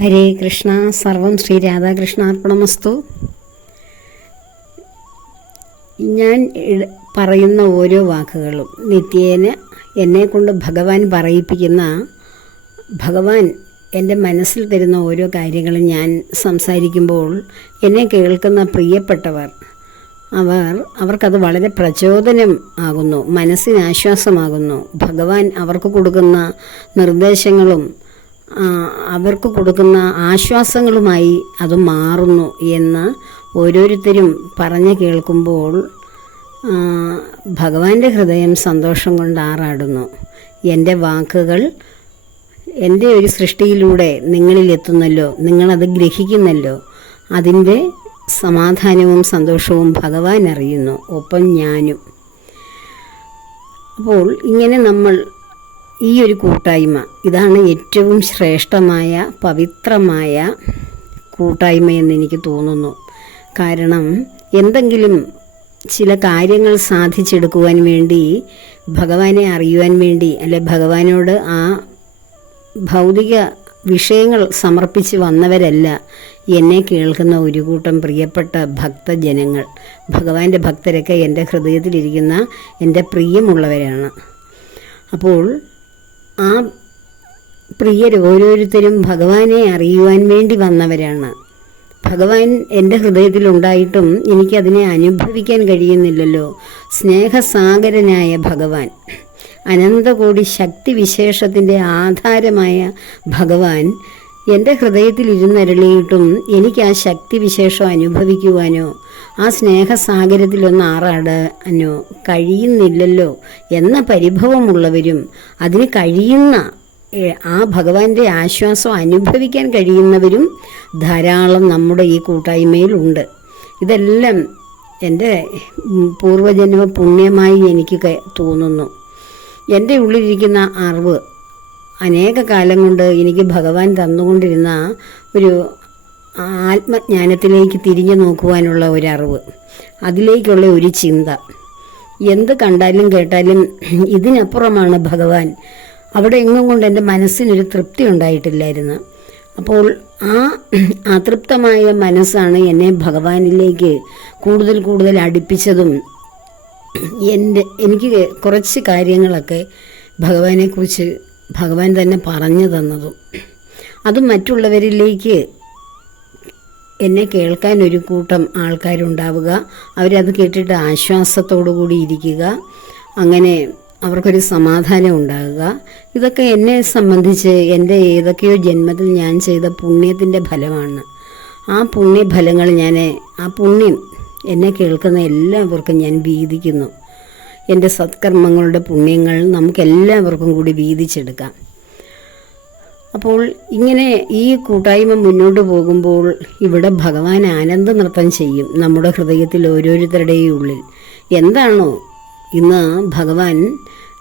ഹരേ കൃഷ്ണ. സർവം ശ്രീ രാധാകൃഷ്ണാർപ്പണമസ്തു. ഞാൻ പറയുന്ന ഓരോ വാക്കുകളും നിത്യേന എന്നെക്കൊണ്ട് ഭഗവാൻ പറയിപ്പിക്കുന്ന ഭഗവാൻ എന്റെ മനസ്സിൽ തരുന്ന ഓരോ കാര്യങ്ങളും ഞാൻ സംസാരിക്കുമ്പോൾ എന്നെ കേൾക്കുന്ന പ്രിയപ്പെട്ടവർ അവർ അവർക്കത് വളരെ പ്രചോദനം ആകുന്നു മനസ്സിന് ആശ്വാസമാകുന്നു. ഭഗവാൻ അവർക്ക് കൊടുക്കുന്ന നിർദ്ദേശങ്ങളും അവർക്ക് കൊടുക്കുന്ന ആശ്വാസങ്ങളുമായി അത് മാറുന്നു എന്ന് ഓരോരുത്തരും പറഞ്ഞു കേൾക്കുമ്പോൾ ഭഗവാന്റെ ഹൃദയം സന്തോഷം കൊണ്ട് ആറാടുന്നു. എന്റെ വാക്കുകൾ എന്റെ ഒരു സൃഷ്ടിയിലൂടെ നിങ്ങളിൽ എത്തുന്നല്ലോ നിങ്ങളത് ഗ്രഹിക്കുന്നല്ലോ. അതിന്റെ സമാധാനവും സന്തോഷവും ഭഗവാൻ അറിയുന്നു ഒപ്പം ഞാനും. അപ്പോൾ ഇങ്ങനെ നമ്മൾ ഈ ഒരു കൂട്ടായ്മ. ഇതാണ് ഏറ്റവും ശ്രേഷ്ഠമായ പവിത്രമായ കൂട്ടായ്മ എന്ന് എനിക്ക് തോന്നുന്നു. കാരണം എന്തെങ്കിലും ചില കാര്യങ്ങൾ സാധിച്ചെടുക്കുവാൻ വേണ്ടി ഭഗവാനെ അറിയുവാൻ വേണ്ടി അല്ലെ ഭഗവാനോട് ആ ഭൗതിക വിഷയങ്ങൾ സമർപ്പിച്ച് വന്നവരല്ല എന്നെ കേൾക്കുന്ന ഒരു കൂട്ടം പ്രിയപ്പെട്ട ഭക്തജനങ്ങൾ. ഭഗവാന്റെ ഭക്തരൊക്കെ എന്റെ ഹൃദയത്തിലിരിക്കുന്ന എന്റെ പ്രിയമുള്ളവരാണ്. അപ്പോൾ ആ പ്രിയർ ഓരോരുത്തരും ഭഗവാനെ അറിയുവാൻ വേണ്ടി വന്നവരാണ്. ഭഗവാൻ എന്റെ ഹൃദയത്തിലുണ്ടായിട്ടും എനിക്കതിനെ അനുഭവിക്കാൻ കഴിയുന്നില്ലല്ലോ. സ്നേഹസാഗരനായ ഭഗവാൻ. അനന്തകോടി ശക്തി വിശേഷത്തിന്റെ ആധാരമായ ഭഗവാൻ എന്റെ ഹൃദയത്തിൽ ഇരുന്നരളിയിട്ടും എനിക്ക് ആ ശക്തി വിശേഷം അനുഭവിക്കുവാനോ ആ സ്നേഹസാഗരത്തിലൊന്ന് ആറാടാനോ കഴിയുന്നില്ലല്ലോ എന്ന പരിഭവമുള്ളവരും അതിന് കഴിയുന്ന ആ ഭഗവാന്റെ ആശ്വാസം അനുഭവിക്കാൻ കഴിയുന്നവരും ധാരാളം നമ്മുടെ ഈ കൂട്ടായ്മയിലുണ്ട്. ഇതെല്ലാം എന്റെ പൂർവജന്മ പുണ്യമായി എനിക്ക് തോന്നുന്നു. എന്റെ ഉള്ളിലിരിക്കുന്ന അറിവ് അനേക കാലം കൊണ്ട് എനിക്ക് ഭഗവാൻ തന്നുകൊണ്ടിരുന്ന ഒരു ആത്മജ്ഞാനത്തിലേക്ക് തിരിഞ്ഞു നോക്കുവാനുള്ള ഒരു അറിവ് അതിലേക്കുള്ള ഒരു ചിന്ത. എന്ത് കണ്ടാലും കേട്ടാലും ഇതിനപ്പുറമാണ് ഭഗവാൻ. അവിടെ എങ്ങും കൊണ്ട് എന്റെ മനസ്സിനൊരു തൃപ്തി ഉണ്ടായിട്ടില്ലായിരുന്നു. അപ്പോൾ ആ അതൃപ്തമായ മനസ്സാണ് എന്നെ ഭഗവാനിലേക്ക് കൂടുതൽ കൂടുതൽ അടുപ്പിച്ചതും എന്റെ എനിക്ക് കുറച്ച് കാര്യങ്ങളൊക്കെ ഭഗവാനെക്കുറിച്ച് ഭഗവാൻ തന്നെ പറഞ്ഞു തന്നതും. അത് മറ്റുള്ളവരിലേക്ക് എന്നെ കേൾക്കാൻ ഒരു കൂട്ടം ആൾക്കാരുണ്ടാവുക. അവരത് കേട്ടിട്ട് ആശ്വാസത്തോടു കൂടി ഇരിക്കുക. അങ്ങനെ അവർക്കൊരു സമാധാനം ഉണ്ടാകുക ഇതൊക്കെ എന്നെ സംബന്ധിച്ച് എന്റെ ഏതൊക്കെയോ ജന്മത്തിൽ ഞാൻ ചെയ്ത പുണ്യത്തിന്റെ ഫലമാണ്. ആ പുണ്യഫലങ്ങൾ ഞാൻ ആ പുണ്യം എന്നെ കേൾക്കുന്ന എല്ലാവർക്കും ഞാൻ വീതിക്കുന്നു. എന്റെ സത്കർമ്മങ്ങളുടെ പുണ്യങ്ങൾ നമുക്കെല്ലാവർക്കും കൂടി വീതിച്ചെടുക്കാം. അപ്പോൾ ഇങ്ങനെ ഈ കൂട്ടായ്മ മുന്നോട്ട് പോകുമ്പോൾ ഇവിടെ ഭഗവാൻ ആനന്ദ നൃത്തം ചെയ്യും നമ്മുടെ ഹൃദയത്തിൽ ഓരോരുത്തരുടെയും ഉള്ളിൽ. എന്താണോ ഇന്ന് ഭഗവാൻ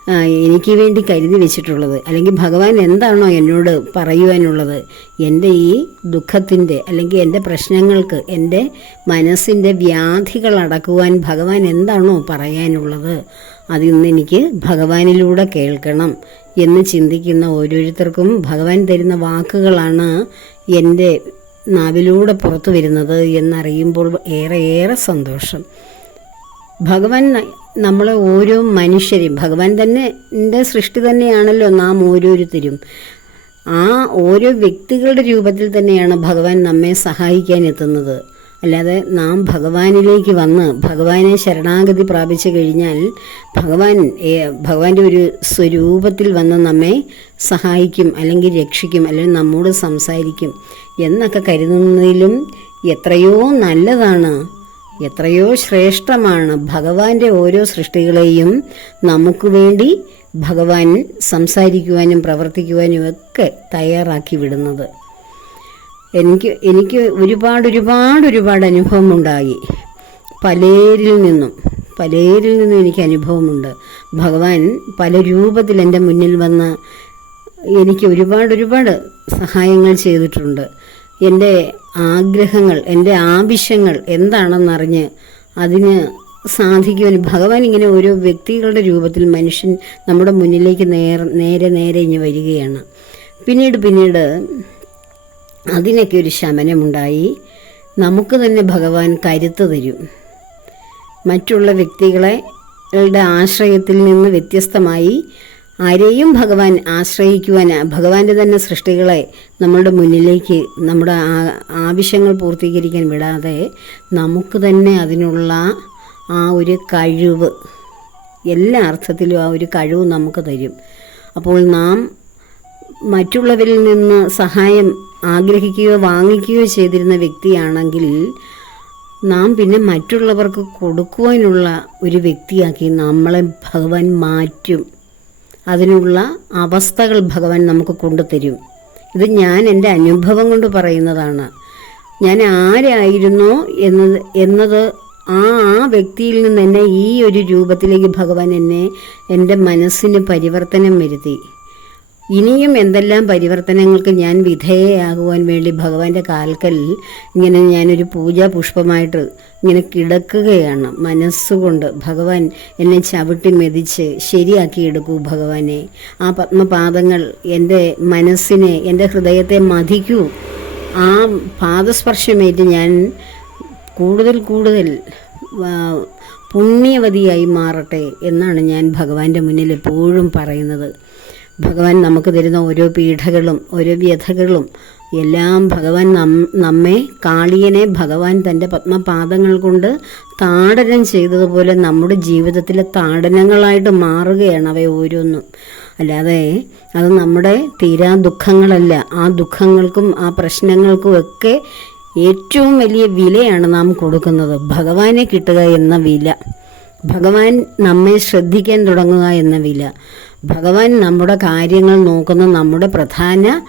എനിക്ക് വേണ്ടി കരുതി വെച്ചിട്ടുള്ളത്. അല്ലെങ്കിൽ ഭഗവാൻ എന്താണോ എന്നോട് പറയുവാനുള്ളത്. എന്റെ ഈ ദുഃഖത്തിന്റെ അല്ലെങ്കിൽ എന്റെ പ്രശ്നങ്ങൾക്ക് എന്റെ മനസ്സിന്റെ വ്യാധികൾ അടക്കുവാൻ ഭഗവാൻ എന്താണോ പറയാനുള്ളത് അതിന്ന് എനിക്ക് ഭഗവാനിലൂടെ കേൾക്കണം എന്ന് ചിന്തിക്കുന്ന ഓരോരുത്തർക്കും ഭഗവാൻ തരുന്ന വാക്കുകളാണ് എന്റെ നാവിലൂടെ പുറത്തു വരുന്നത് എന്നറിയുമ്പോൾ ഏറെ ഏറെ സന്തോഷം. ഭഗവാൻ ന- നമ്മളെ ഓരോ മനുഷ്യരും ഭഗവാൻ തന്നെ എന്റെ സൃഷ്ടി തന്നെയാണല്ലോ നാം ഓരോരുത്തരും. ആ ഓരോ വ്യക്തികളുടെ രൂപത്തിൽ തന്നെയാണ് ഭഗവാൻ നമ്മെ സഹായിക്കാൻ എത്തുന്നത്. അല്ലാതെ നാം ഭഗവാനിലേക്ക് വന്ന് ഭഗവാനെ ശരണാഗതി പ്രാപിച്ചു കഴിഞ്ഞാൽ ഭഗവാൻ ഭഗവാന്റെ ഒരു സ്വരൂപത്തിൽ വന്ന് നമ്മെ സഹായിക്കും അല്ലെങ്കിൽ രക്ഷിക്കും അല്ലെങ്കിൽ നമ്മോട് സംസാരിക്കും എന്നൊക്കെ കരുതുന്നതിലും എത്രയോ നല്ലതാണ് എത്രയോ ശ്രേഷ്ഠമാണ് ഭഗവാന്റെ ഓരോ സൃഷ്ടികളെയും നമുക്ക് വേണ്ടി ഭഗവാൻ സംസാരിക്കുവാനും പ്രവർത്തിക്കുവാനും ഒക്കെ തയ്യാറാക്കി വിടുന്നത്. എനിക്ക് എനിക്ക് ഒരുപാട് ഒരുപാട് ഒരുപാട് അനുഭവമുണ്ടായി. പലരിൽ നിന്നും പലരിൽ നിന്നും എനിക്ക് അനുഭവമുണ്ട്. ഭഗവാൻ പല രൂപത്തിൽ എന്റെ മുന്നിൽ വന്ന് എനിക്ക് ഒരുപാട് ഒരുപാട് സഹായങ്ങൾ ചെയ്തിട്ടുണ്ട്. എന്റെ ആഗ്രഹങ്ങൾ എന്റെ ആവശ്യങ്ങൾ എന്താണെന്നറിഞ്ഞ് അതിന് സാധിക്കുവാൻ ഭഗവാൻ ഇങ്ങനെ ഓരോ വ്യക്തികളുടെ രൂപത്തിൽ മനുഷ്യൻ നമ്മുടെ മുന്നിലേക്ക് നേർ നേരെ നേരെ ഇനി വരികയാണ്. പിന്നീട് പിന്നീട് അതിനൊക്കെ ഒരു ശമനമുണ്ടായി. നമുക്ക് തന്നെ ഭഗവാൻ കരുത്ത് തരും. മറ്റുള്ള വ്യക്തികളെ ആശ്രയത്തിൽ നിന്ന് വ്യത്യസ്തമായി ആരെയും ഭഗവാൻ ആശ്രയിക്കുവാൻ ഭഗവാന്റെ തന്നെ സൃഷ്ടികളെ നമ്മളുടെ മുന്നിലേക്ക് നമ്മുടെ ആവശ്യങ്ങൾ പൂർത്തീകരിക്കാൻ വിടാതെ നമുക്ക് തന്നെ അതിനുള്ള ആ ഒരു കഴിവ് എല്ലാ അർത്ഥത്തിലും ആ ഒരു കഴിവ് നമുക്ക് തരും. അപ്പോൾ നാം മറ്റുള്ളവരിൽ നിന്ന് സഹായം ആഗ്രഹിക്കുകയോ വാങ്ങിക്കുകയോ ചെയ്തിരുന്ന വ്യക്തിയാണെങ്കിൽ നാം പിന്നെ മറ്റുള്ളവർക്ക് കൊടുക്കുവാനുള്ള ഒരു വ്യക്തിയാക്കി നമ്മളെ ഭഗവാൻ മാറ്റും. അതിനുള്ള അവസ്ഥകൾ ഭഗവാൻ നമുക്ക് കൊണ്ടുതരും. ഇത് ഞാൻ എന്റെ അനുഭവം കൊണ്ട് പറയുന്നതാണ്. ഞാൻ ആരായിരുന്നോ എന്നത് എന്നത് ആ ആ വ്യക്തിയിൽ നിന്ന് തന്നെ ഈ ഒരു രൂപത്തിലേക്ക് ഭഗവാൻ എന്നെ എന്റെ മനസ്സിന് പരിവർത്തനം വരുത്തി. ഇനിയും എന്തെല്ലാം പരിവർത്തനങ്ങൾക്ക് ഞാൻ വിധേയയാകുവാൻ വേണ്ടി ഭഗവാന്റെ കാൽക്കൽ ഇങ്ങനെ ഞാനൊരു പൂജാ പുഷ്പമായിട്ട് ഇങ്ങനെ കിടക്കുകയാണ് മനസ്സുകൊണ്ട്. ഭഗവാൻ എന്നെ ചവിട്ടി മെതിച്ച് ശരിയാക്കിയെടുക്കൂ ഭഗവാനെ. ആ പത്മപാദങ്ങൾ എന്റെ മനസ്സിനെ എന്റെ ഹൃദയത്തെ മതിക്കൂ ആ പാദസ്പർശമേറ്റ് ഞാൻ കൂടുതൽ കൂടുതൽ പുണ്യവതിയായി മാറട്ടെ എന്നാണ് ഞാൻ ഭഗവാന്റെ മുന്നിൽ എപ്പോഴും പറയുന്നത്. ഭഗവാൻ നമുക്ക് തരുന്ന ഓരോ പീഠകളും ഓരോ വ്യഥകളും എല്ലാം ഭഗവാൻ നമ്മെ കാളിയനെ ഭഗവാൻ തന്റെ പത്മപാദങ്ങൾ കൊണ്ട് താടനം ചെയ്തതുപോലെ നമ്മുടെ ജീവിതത്തിലെ താടനങ്ങളായിട്ട് മാറുകയാണ് അവ ഓരോന്നും. അല്ലാതെ അത് നമ്മുടെ തീരാ ദുഃഖങ്ങളല്ല. ആ ദുഃഖങ്ങൾക്കും ആ പ്രശ്നങ്ങൾക്കും ഒക്കെ ഏറ്റവും വലിയ വിലയാണ് നാം കൊടുക്കുന്നത്. ഭഗവാനെ കിട്ടുക എന്ന വില. ഭഗവാൻ നമ്മെ ശ്രദ്ധിക്കാൻ തുടങ്ങുക എന്ന വില. ഭഗവാൻ നമ്മുടെ കാര്യങ്ങൾ നോക്കുന്ന നമ്മുടെ പ്രധാന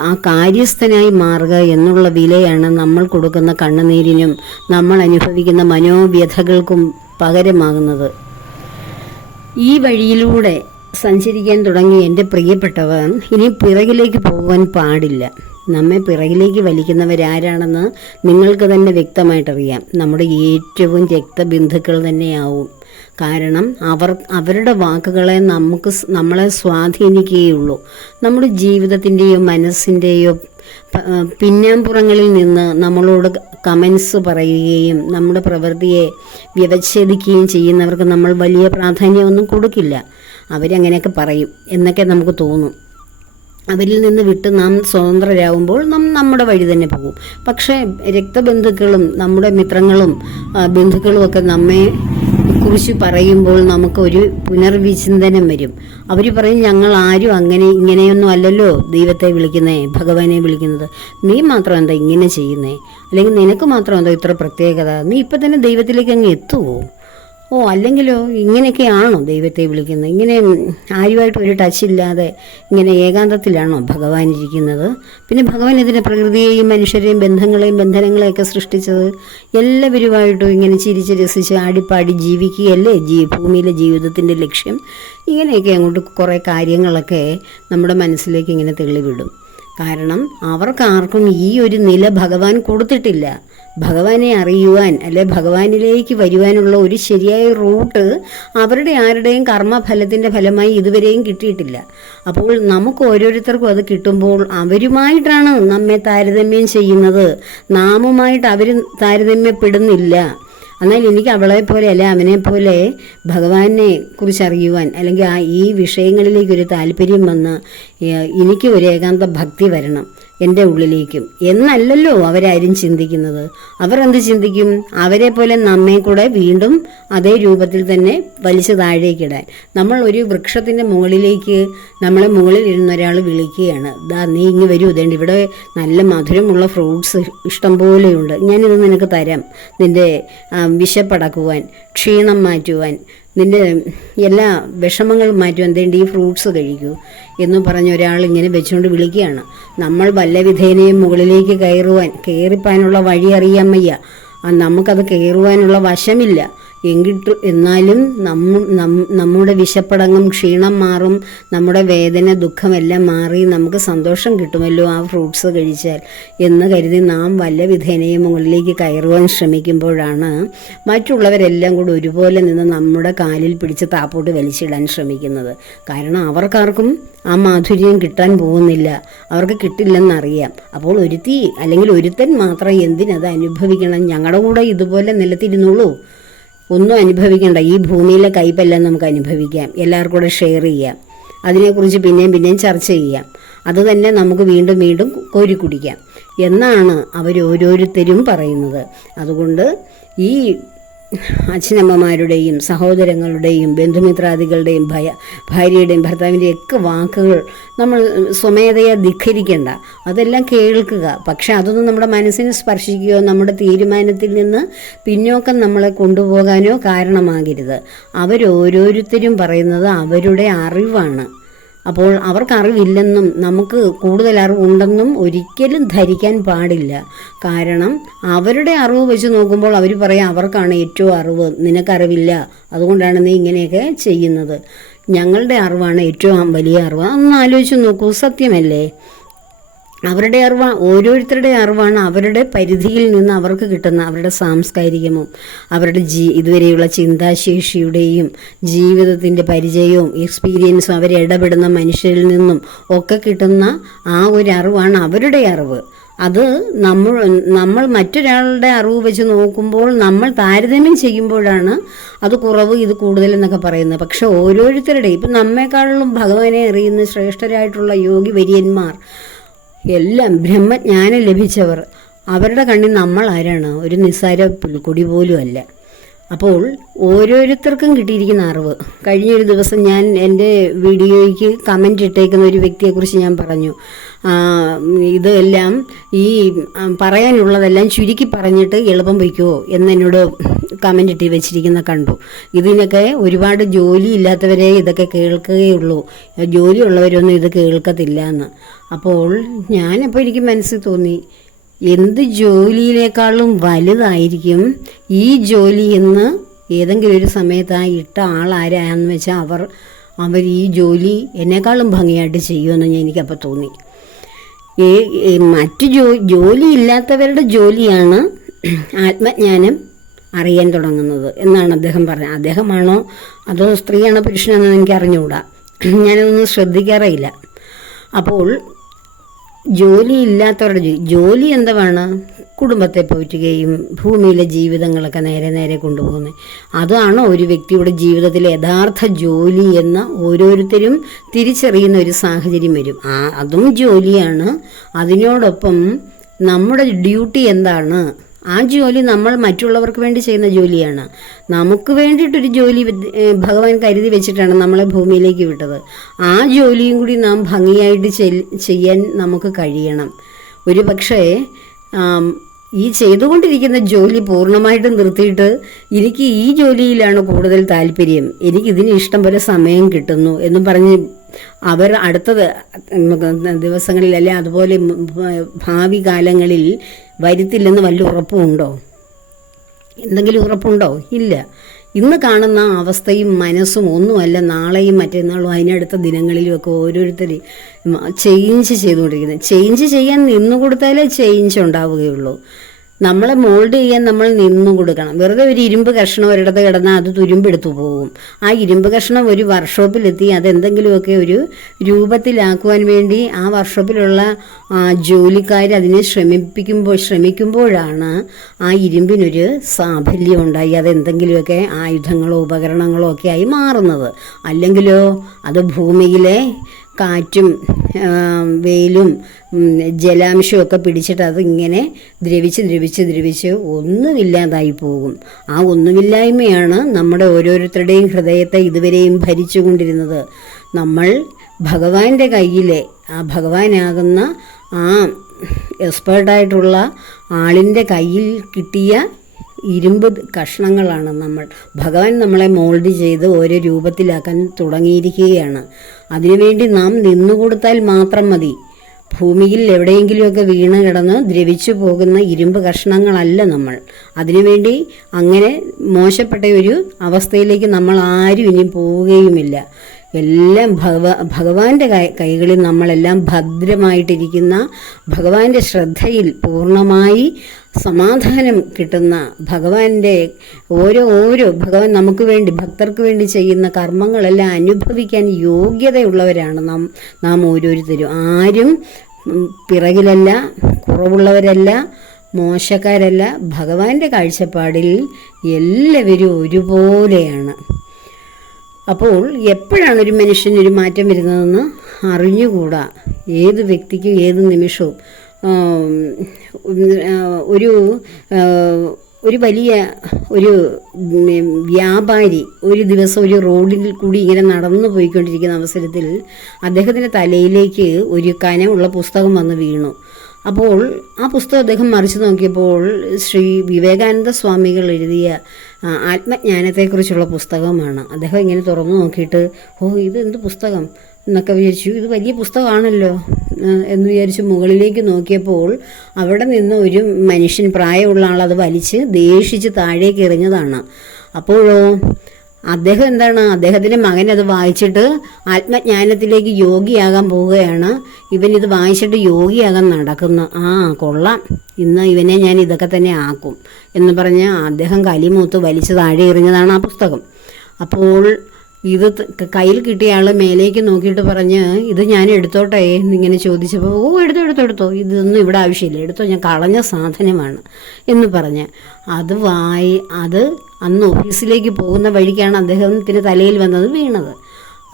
ആ കാര്യസ്ഥനായി മാറുക എന്നുള്ള വിലയാണ് നമ്മൾ കൊടുക്കുന്ന കണ്ണുനീരിനും നമ്മൾ അനുഭവിക്കുന്ന മനോവ്യഥകൾക്കും പകരമാകുന്നത്. ഈ വഴിയിലൂടെ സഞ്ചരിക്കാൻ തുടങ്ങി എന്റെ പ്രിയപ്പെട്ടവൻ ഇനി പിറകിലേക്ക് പോകുവാൻ പാടില്ല. നമ്മെ പിറകിലേക്ക് വലിക്കുന്നവരാരാണെന്ന് നിങ്ങൾക്ക് തന്നെ വ്യക്തമായിട്ടറിയാം. നമ്മുടെ ഏറ്റവും രക്തബന്ധുക്കൾ തന്നെയാവും. കാരണം അവർ അവരുടെ വാക്കുകളെ നമുക്ക് നമ്മളെ സ്വാധീനിക്കുകയുള്ളൂ. നമ്മുടെ ജീവിതത്തിന്റെയോ മനസ്സിന്റെയോ പിന്നാമ്പുറങ്ങളിൽ നിന്ന് നമ്മളോട് കമൻസ് പറയുകയും നമ്മുടെ പ്രവൃത്തിയെ വ്യവച്ഛേദിക്കുകയും ചെയ്യുന്നവർക്ക് നമ്മൾ വലിയ പ്രാധാന്യമൊന്നും കൊടുക്കില്ല. അവരങ്ങനെയൊക്കെ പറയും എന്നൊക്കെ നമുക്ക് തോന്നും. അവരിൽ നിന്ന് വിട്ട് നാം സ്വതന്ത്രരാകുമ്പോൾ നാം നമ്മുടെ വഴി തന്നെ പോകും. പക്ഷേ രക്തബന്ധുക്കളും നമ്മുടെ മിത്രങ്ങളും ബന്ധുക്കളും ഒക്കെ നമ്മെ കുറിച്ച് പറയുമ്പോൾ നമുക്കൊരു പുനർവിചിന്തനം വരും. അവർ പറയും ഞങ്ങൾ ആരും അങ്ങനെ ഇങ്ങനെയൊന്നും അല്ലല്ലോ ദൈവത്തെ വിളിക്കുന്നേ ഭഗവാനെ വിളിക്കുന്നത്. നീ മാത്രം എന്താ ഇങ്ങനെ ചെയ്യുന്നേ? അല്ലെങ്കിൽ നിനക്ക് മാത്രം എന്താ ഇത്ര പ്രത്യേകത? നീ ഇപ്പം തന്നെ ദൈവത്തിലേക്ക് അങ്ങ് എത്തുമോ ഓ അല്ലെങ്കിലോ ഇങ്ങനെയൊക്കെയാണോ ദൈവത്തെ വിളിക്കുന്നത്? ഇങ്ങനെ ആരുമായിട്ട് ഒരു ടച്ച് ഇല്ലാതെ ഇങ്ങനെ ഏകാന്തത്തിലാണോ ഭഗവാൻ ഇരിക്കുന്നത്? പിന്നെ ഭഗവാൻ ഇതിനെ പ്രകൃതിയെയും മനുഷ്യരെയും ബന്ധങ്ങളെയും ബന്ധനങ്ങളെയൊക്കെ സൃഷ്ടിച്ചത് എല്ലാവരുമായിട്ടും ഇങ്ങനെ ചിരിച്ച് രസിച്ച് ആടിപ്പാടി ജീവിക്കുകയല്ലേ ജീ ഭൂമിയിലെ ജീവിതത്തിന്റെ ലക്ഷ്യം? ഇങ്ങനെയൊക്കെ അങ്ങോട്ട് കുറേ കാര്യങ്ങളൊക്കെ നമ്മുടെ മനസ്സിലേക്ക് ഇങ്ങനെ തെളിവിടും. കാരണം അവർക്കാർക്കും ഈ ഒരു നില ഭഗവാൻ കൊടുത്തിട്ടില്ല. ഭഗവാനെ അറിയുവാൻ അല്ലെ ഭഗവാനിലേക്ക് വരുവാനുള്ള ഒരു ശരിയായ റൂട്ട് അവരുടെ ആരുടെയും കർമ്മഫലത്തിന്റെ ഫലമായി ഇതുവരെയും കിട്ടിയിട്ടില്ല. അപ്പോൾ നമുക്ക് ഓരോരുത്തർക്കും അത് കിട്ടുമ്പോൾ അവരുമായിട്ടാണ് നമ്മെ താരതമ്യം ചെയ്യുന്നത്. നാമുമായിട്ട് അവർ താരതമ്യപ്പെടുന്നില്ല. എന്നാൽ എനിക്ക് അവളെ പോലെ അല്ലെ അവനെ പോലെ ഭഗവാനെ കുറിച്ച് അറിയുവാൻ അല്ലെങ്കിൽ ആ ഈ വിഷയങ്ങളിലേക്ക് ഒരു താല്പര്യം വന്ന് എനിക്ക് ഒരു ഏകാന്ത ഭക്തി വരണം. എന്റെ ഉള്ളിലേക്കും. എന്നല്ലല്ലോ അവരാരും ചിന്തിക്കുന്നത്. അവർ എന്ത് ചിന്തിക്കും? അവരെ പോലെ നമ്മെ കൂടെ വീണ്ടും അതേ രൂപത്തിൽ തന്നെ വലിച്ചു താഴേക്കിടാൻ നമ്മൾ ഒരു വൃക്ഷത്തിന്റെ മുകളിലേക്ക് നമ്മളെ മുകളിൽ ഇരുന്ന ഒരാൾ വിളിക്കുകയാണ്. ദാ നീ ഇങ്ങ് വരൂ. ഇതേണ്ട ഇവിടെ നല്ല മധുരമുള്ള ഫ്രൂട്ട്സ് ഇഷ്ടം പോലെയുണ്ട്. ഞാനിത് നിനക്ക് തരാം. നിന്റെ വിശപ്പടക്കുവാൻ ക്ഷീണം മാറ്റുവാൻ നിന്റെ എല്ലാ വിഷമങ്ങളും മാറ്റുവാൻ എന്തേണ്ട ഈ ഫ്രൂട്ട്സ് കഴിക്കൂ എന്ന് പറഞ്ഞ ഒരാൾ ഇങ്ങനെ വെച്ചുകൊണ്ട് വിളിക്കുകയാണ്. നമ്മൾ വല്ലവിധേനയും മുകളിലേക്ക് കയറുവാൻ കയറിപ്പാനുള്ള വഴി ആ, നമുക്കത് കയറുവാനുള്ള വശമില്ല. എങ്കിട്ട് എന്നാലും നമ്മുടെ വിശപ്പടങ്ങും ക്ഷീണം മാറും നമ്മുടെ വേദന ദുഃഖമെല്ലാം മാറി നമുക്ക് സന്തോഷം കിട്ടുമല്ലോ ആ ഫ്രൂട്ട്സ് കഴിച്ചാൽ എന്ന് കരുതി നാം വല്ല വിധേനയും മുകളിലേക്ക് കയറുവാൻ ശ്രമിക്കുമ്പോഴാണ് മറ്റുള്ളവരെല്ലാം കൂടെ ഒരുപോലെ നിന്ന് നമ്മുടെ കാലിൽ പിടിച്ച് താപ്പോട്ട് വലിച്ചിടാൻ ശ്രമിക്കുന്നത്. കാരണം അവർക്കാർക്കും ആ മാധുര്യം കിട്ടാൻ പോകുന്നില്ല. അവർക്ക് കിട്ടില്ലെന്നറിയാം. അപ്പോൾ ഒരുത്തി അല്ലെങ്കിൽ ഒരുത്തൻ മാത്രം എന്തിനത് അനുഭവിക്കണം? ഞങ്ങളുടെ കൂടെ ഇതുപോലെ നിലത്തിരുന്നുള്ളൂ ഒന്നും അനുഭവിക്കണ്ട. ഈ ഭൂമിയിലെ കയ്പെല്ലാം നമുക്ക് അനുഭവിക്കാം. എല്ലാവർക്കും കൂടെ ഷെയർ ചെയ്യാം. അതിനെക്കുറിച്ച് പിന്നെയും പിന്നെയും ചർച്ച ചെയ്യാം. അത് തന്നെ നമുക്ക് വീണ്ടും വീണ്ടും കോരി കുടിക്കാം. എന്നാണ് അവർ ഓരോരുത്തരും പറയുന്നത്. അതുകൊണ്ട് ഈ അച്ഛനമ്മമാരുടെയും സഹോദരങ്ങളുടെയും ബന്ധുമിത്രാദികളുടെയും ഭയ ഭാര്യയുടെയും ഭർത്താവിന്റെയും ഒക്കെ വാക്കുകൾ നമ്മൾ സ്വമേധയാ ധിഖരിക്കേണ്ട. അതെല്ലാം കേൾക്കുക. പക്ഷെ അതൊന്നും നമ്മുടെ മനസ്സിനെ സ്പർശിക്കുകയോ നമ്മുടെ തീരുമാനത്തിൽ നിന്ന് പിന്നോക്കം നമ്മളെ കൊണ്ടുപോകാനോ കാരണമാകരുത്. അവരോരോരുത്തരും പറയുന്നത് അവരുടെ അറിവാണ്. അപ്പോൾ അവർക്ക് അറിവില്ലെന്നും നമുക്ക് കൂടുതൽ അറിവുണ്ടെന്നും ഒരിക്കലും ധരിക്കാൻ പാടില്ല. കാരണം അവരുടെ അറിവ് വെച്ച് നോക്കുമ്പോൾ അവർ പറയാം അവർക്കാണ് ഏറ്റവും അറിവ്. നിനക്കറിവില്ല. അതുകൊണ്ടാണ് നീ ഇങ്ങനെയൊക്കെ ചെയ്യുന്നത്. ഞങ്ങളുടെ അറിവാണ് ഏറ്റവും വലിയ അറിവ്. ഒന്ന് ആലോചിച്ച് നോക്കൂ. സത്യമല്ലേ? അവരുടെ അറിവ് ഓരോരുത്തരുടെ അറിവാണ് അവരുടെ പരിധിയിൽ നിന്ന് അവർക്ക് കിട്ടുന്ന അവരുടെ സാംസ്കാരികവും അവരുടെ ജീ ഇതുവരെയുള്ള ചിന്താശേഷിയുടെയും ജീവിതത്തിന്റെ പരിചയവും എക്സ്പീരിയൻസും അവരെ ഇടപെടുന്ന മനുഷ്യരിൽ നിന്നും ഒക്കെ കിട്ടുന്ന ആ ഒരു അറിവാണ് അവരുടെ അറിവ്. അത് നമ്മൾ നമ്മൾ മറ്റൊരാളുടെ അറിവ് വെച്ച് നോക്കുമ്പോൾ നമ്മൾ താരതമ്യം ചെയ്യുമ്പോഴാണ് അത് കുറവ് ഇത് കൂടുതൽ എന്നൊക്കെ പറയുന്നത്. പക്ഷെ ഓരോരുത്തരുടെ ഇപ്പം നമ്മെക്കാളും ഭഗവാനെ അറിയുന്ന ശ്രേഷ്ഠരായിട്ടുള്ള യോഗി വര്യന്മാർ എല്ലാം ബ്രഹ്മജ്ഞാനം ലഭിച്ചവർ. അവരുടെ കണ്ണിൽ നമ്മൾ ആരാണ്? ഒരു നിസ്സാര പുൽക്കൊടി പോലും അല്ല. അപ്പോൾ ഓരോരുത്തർക്കും കിട്ടിയിരിക്കുന്ന അറിവ്. കഴിഞ്ഞൊരു ദിവസം ഞാൻ എന്റെ വീഡിയോയ്ക്ക് കമന്റ് ഇട്ടേക്കുന്ന ഒരു വ്യക്തിയെക്കുറിച്ച് ഞാൻ പറഞ്ഞു. ഇതെല്ലാം ഈ പറയാനുള്ളതെല്ലാം ചുരുക്കി പറഞ്ഞിട്ട് എളുപ്പം വയ്ക്കുമോ എന്നോട് കമന്റ് വെച്ചിരിക്കുന്ന കണ്ടു. ഇതിനൊക്കെ ഒരുപാട് ജോലി ഇല്ലാത്തവരെ ഇതൊക്കെ കേൾക്കുകയുള്ളൂ ജോലിയുള്ളവരൊന്നും ഇത് കേൾക്കത്തില്ല എന്ന്. അപ്പോൾ ഞാനപ്പോൾ എനിക്ക് മനസ്സിൽ തോന്നി എന്ത് ജോലിയിലേക്കാളും വലുതായിരിക്കും ഈ ജോലി എന്ന് ഏതെങ്കിലും ഒരു സമയത്ത് ആ ഇട്ട ആളാരാന്ന് വെച്ചാൽ അവർ അവർ ഈ ജോലി എന്നെക്കാളും ഭംഗിയായിട്ട് ചെയ്യുമെന്ന് എനിക്കപ്പോൾ തോന്നി. മറ്റു ജോ ജോലി ഇല്ലാത്തവരുടെ ജോലിയാണ് ആത്മജ്ഞാനം അറിയാൻ തുടങ്ങുന്നത് എന്നാണ് അദ്ദേഹം പറഞ്ഞത്. അദ്ദേഹമാണോ അതോ സ്ത്രീയാണോ പുരുഷനാണോ എനിക്ക് അറിഞ്ഞുകൂടാ. ഞാനതൊന്നും ശ്രദ്ധിക്കാറേയില്ല. അപ്പോൾ ജോലി ഇല്ലാത്തവരുടെ ജോലി എന്താണ്? കുടുംബത്തെ പോറ്റുകയും ഭൂമിയിലെ ജീവിതങ്ങളൊക്കെ നേരെ നേരെ കൊണ്ടുപോകുന്നത് അതാണ് ഒരു വ്യക്തിയുടെ ജീവിതത്തിലെ യഥാർത്ഥ ജോലി എന്ന് ഓരോരുത്തരും തിരിച്ചറിയുന്ന ഒരു സാഹചര്യം വരും. ആ അതും ജോലിയാണ്. അതിനോടൊപ്പം നമ്മുടെ ഡ്യൂട്ടി എന്താണ്? ആ ജോലി നമ്മൾ മറ്റുള്ളവർക്ക് വേണ്ടി ചെയ്യുന്ന ജോലിയാണ്. നമുക്ക് വേണ്ടിയിട്ടൊരു ജോലി ഭഗവാൻ കരുതി വെച്ചിട്ടാണ് നമ്മളെ ഭൂമിയിലേക്ക് വിട്ടത്. ആ ജോലിയും കൂടി നാം ഭംഗിയായിട്ട് ചെയ്യാൻ നമുക്ക് കഴിയണം. ഒരു പക്ഷേ ഈ ചെയ്തുകൊണ്ടിരിക്കുന്ന ജോലി പൂർണമായിട്ടും നിർത്തിയിട്ട് എനിക്ക് ഈ ജോലിയിലാണ് കൂടുതൽ താല്പര്യം. എനിക്കിതിന് ഇഷ്ടം പോലെ സമയം കിട്ടുന്നു എന്ന് പറഞ്ഞ് അവർ അടുത്തത് ദിവസങ്ങളിലല്ലേ അതുപോലെ ഭാവി കാലങ്ങളിൽ വരുത്തില്ലെന്ന് വല്ല ഉറപ്പുമുണ്ടോ? എന്തെങ്കിലും ഉറപ്പുണ്ടോ? ഇല്ല. ഇന്ന് കാണുന്ന അവസ്ഥയും മനസ്സും ഒന്നുമല്ല നാളെയും മറ്റന്നാളും അതിനടുത്ത ദിനങ്ങളിലും ഒക്കെ ഓരോരുത്തർ ചേഞ്ച് ചെയ്തുകൊണ്ടിരിക്കുന്നത്. ചേഞ്ച് ചെയ്യാൻ നിന്നു കൊടുത്താലേ ചേഞ്ച് ഉണ്ടാവുകയുള്ളൂ. നമ്മളെ മോൾഡ് ചെയ്യാൻ നമ്മൾ നിന്നു കൊടുക്കണം. വെറുതെ ഒരു ഇരുമ്പ് കഷ്ണം ഒരിടത്ത് കിടന്നാൽ അത് തുരുമ്പെടുത്തു പോകും. ആ ഇരുമ്പ് കഷ്ണം ഒരു വർക്ക്ഷോപ്പിലെത്തി അതെന്തെങ്കിലുമൊക്കെ ഒരു രൂപത്തിലാക്കുവാൻ വേണ്ടി ആ വർക്ക്ഷോപ്പിലുള്ള ജോലിക്കാർ അതിനെ ശ്രമിപ്പിക്കുമ്പോൾ ശ്രമിക്കുമ്പോഴാണ് ആ ഇരുമ്പിനൊരു സാഫല്യം ഉണ്ടായി. അതെന്തെങ്കിലുമൊക്കെ ആയുധങ്ങളോ ഉപകരണങ്ങളോ ഒക്കെ ആയി മാറുന്നത്. അല്ലെങ്കിലോ അത് ഭൂമിയിലെ കാറ്റും വെയിലും ജലാംശവും ഒക്കെ പിടിച്ചിട്ട് അതിങ്ങനെ ദ്രവിച്ച് ദ്രവിച്ച് ദ്രവിച്ച് ഒന്നുമില്ലാതായി പോകും. ആ ഒന്നുമില്ലായ്മയാണ് നമ്മുടെ ഓരോരുത്തരുടെയും ഹൃദയത്തെ ഇതുവരെയും ഭരിച്ചുകൊണ്ടിരുന്നത്. നമ്മൾ ഭഗവാന്റെ കയ്യിലെ ആ ഭഗവാനാകുന്ന ആ എക്സ്പേർട്ടായിട്ടുള്ള ആളിന്റെ കയ്യിൽ കിട്ടിയ ഇരുമ്പ് കഷ്ണങ്ങളാണ് നമ്മൾ. ഭഗവാൻ നമ്മളെ മോൾഡ് ചെയ്ത് ഓരോ രൂപത്തിലാക്കാൻ തുടങ്ങിയിരിക്കുകയാണ്. അതിനുവേണ്ടി നാം നിന്നുകൊടുത്താൽ മാത്രം മതി. ഭൂമിയിൽ എവിടെയെങ്കിലുമൊക്കെ വീണ് കിടന്ന് ദ്രവിച്ചു പോകുന്ന ഇരുമ്പ് കഷ്ണങ്ങളല്ല നമ്മൾ. അതിനുവേണ്ടി അങ്ങനെ മോശപ്പെട്ട ഒരു അവസ്ഥയിലേക്ക് നമ്മൾ ആരും ഇനി പോവുകയുമില്ല. എല്ലാം ഭഗവ ഭഗവാന്റെ കൈകളിൽ നമ്മളെല്ലാം ഭദ്രമായിട്ടിരിക്കുന്ന ഭഗവാന്റെ ശ്രദ്ധയിൽ പൂർണമായി സമാധാനം കിട്ടുന്ന ഭഗവാന്റെ ഓരോ ഓരോ ഭഗവാൻ നമുക്ക് വേണ്ടി ഭക്തർക്ക് വേണ്ടി ചെയ്യുന്ന കർമ്മങ്ങളെല്ലാം അനുഭവിക്കാൻ യോഗ്യതയുള്ളവരാണ് നാം നാം ഓരോരുത്തരും. ആരും പിറകിലല്ല കുറവുള്ളവരല്ല മോശക്കാരല്ല. ഭഗവാന്റെ കാഴ്ചപ്പാടിൽ എല്ലാവരും ഒരുപോലെയാണ്. അപ്പോൾ എപ്പോഴാണ് ഒരു മനുഷ്യന് ഒരു മാറ്റം വരുന്നതെന്ന് അറിഞ്ഞുകൂടാ. ഏത് വ്യക്തിക്കും ഏത് നിമിഷവും. ഒരു ഒരു വലിയ ഒരു വ്യാപാരി ഒരു ദിവസം ഒരു റോഡിൽ കൂടി ഇങ്ങനെ നടന്നു പോയിക്കൊണ്ടിരിക്കുന്ന അവസരത്തിൽ അദ്ദേഹത്തിന്റെ തലയിലേക്ക് ഒരു കനമുള്ള പുസ്തകം വന്ന് വീണു. അപ്പോൾ ആ പുസ്തകം അദ്ദേഹം മറിച്ചു നോക്കിയപ്പോൾ ശ്രീ വിവേകാനന്ദ സ്വാമികൾ എഴുതിയ ആത്മജ്ഞാനത്തെക്കുറിച്ചുള്ള പുസ്തകമാണ്. അദ്ദേഹം ഇങ്ങനെ തുറന്നു നോക്കിയിട്ട് ഓ ഇത് എന്ത് പുസ്തകം? എന്നൊക്കെ വിചാരിച്ചു. ഇത് വലിയ പുസ്തകമാണല്ലോ എന്ന് വിചാരിച്ച് മുകളിലേക്ക് നോക്കിയപ്പോൾ അവിടെ നിന്ന് ഒരു മനുഷ്യൻ പ്രായമുള്ള ആൾ അത് വലിച്ച് ദേഷിച്ച് താഴേക്ക് എറിഞ്ഞതാണ്. അപ്പോഴോ അദ്ദേഹം എന്താണ്? അദ്ദേഹത്തിന്റെ മകൻ അത് വായിച്ചിട്ട് ആത്മജ്ഞാനത്തിലേക്ക് യോഗിയാകാൻ പോവുകയാണ്. ഇവൻ ഇത് വായിച്ചിട്ട് യോഗിയാകാൻ നടക്കുന്നു. ആ കൊള്ളാം. ഇന്ന് ഇവനെ ഞാൻ ഇതൊക്കെ തന്നെ ആക്കും എന്ന് പറഞ്ഞ് അദ്ദേഹം കലിമൂത്ത് വലിച്ചു താഴെ എറിഞ്ഞതാണ് ആ പുസ്തകം. അപ്പോൾ ഇത് കയ്യിൽ കിട്ടിയ ആൾ മേലേക്ക് നോക്കിയിട്ട് പറഞ്ഞ് ഇത് ഞാൻ എടുത്തോട്ടെ? എന്നിങ്ങനെ ചോദിച്ചപ്പോൾ ഓ എടുത്തോ എടുത്തോ എടുത്തോ. ഇതൊന്നും ഇവിടെ ആവശ്യമില്ല. എടുത്തോ ഞാൻ കളഞ്ഞ സാധനമാണ്. എന്ന് പറഞ്ഞ്. അത് വായി അത് അന്ന് ഓഫീസിലേക്ക് പോകുന്ന വഴിക്കാണ് അദ്ദേഹത്തിന് തലയിൽ വന്നത് വീണത്.